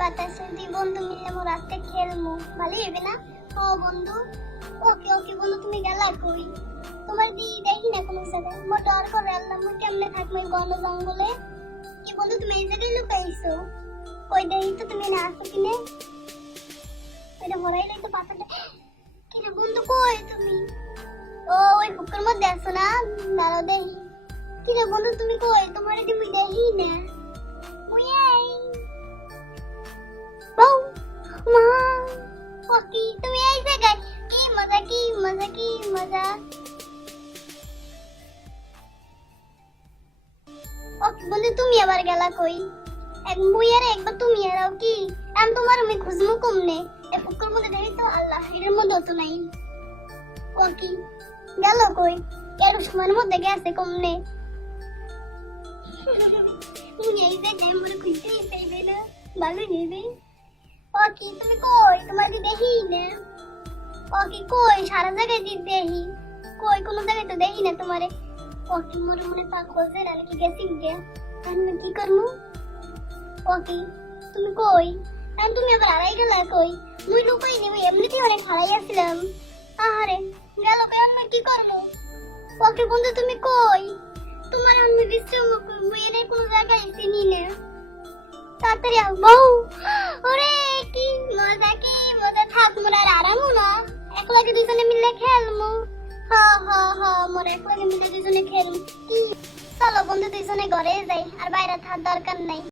বাতাসে দুই বন্ধু মিলে মো রাতে খেলমু ভালোই হবে না? ও বন্ধু, ওকে ওকে বন্ধু, তুমি গেলা কই? তোমার দি দেখি না কোনো জায়গায়, মো ডর করে আল্লাহ মো কেমনে থাকবো এই ঘন জঙ্গলে? কি বন্ধু তুমি এই জায়গায় লুকাইছো? কই দেখি তো তুমি না আসো কিনে? এটা হরাইলে তো পাতাটা। কিরে বন্ধু কই তুমি? ও ওই বুকের মধ্যে আছো না? দাঁড়াও দেখি। কিরে বন্ধু তুমি কই? তোমার তুমি দেখি না। ওই এই বউ মা, ওকে তুমি এই জায়গায়, কি মজা কি মজা কি মজা। ওকে বন্ধু তুমি আবার গেলা কই? এক মুইয়ারে একবার তুমি এরাও কি? আমি তোমার আমি খুঁজমু কমনে? এ বুকের মধ্যে দেখি তো আল্লাহ এর মধ্যে তো নাই। ওকে গেল কই? এর সময়ের মধ্যে গেছে কমনে? এই জায়গায় মরে খুঁজতে চাইবে না, ভালো নেবে। ওকে তুমি কই? তোমার কি দেখি না? ওকে কই? সারা জায়গায় দেখি, কই কোনো জায়গায় তো দেখি না তোমারে। ওকে মোর মনে পাগল যে রালে কি গেছি গে, আমি কি করমু? ওকে তুমি কই? আর তুমি আবার আড়াই গেলা কই? মুই লুকাই নেই, এমনিতেই অনেক হারাই আসছিলাম। আহারে গেল কই, আমি কি করবো? ওকে বন্ধু তুমি কই? তোমার আমি বিশ্রাম মুই এনে কোনো জায়গায় চিনি না। তাড়াতাড়ি আও বউ। ওরে কি মজা থাক, মোর আর আরামও না, একলাগে দুজনে মিলে খেলমু। মোর একলাগে মিলে দুজনে খেলমু। চলো বন্ধু দুজনে ঘরে যাই, আর বাইরে থাকার দরকার নাই।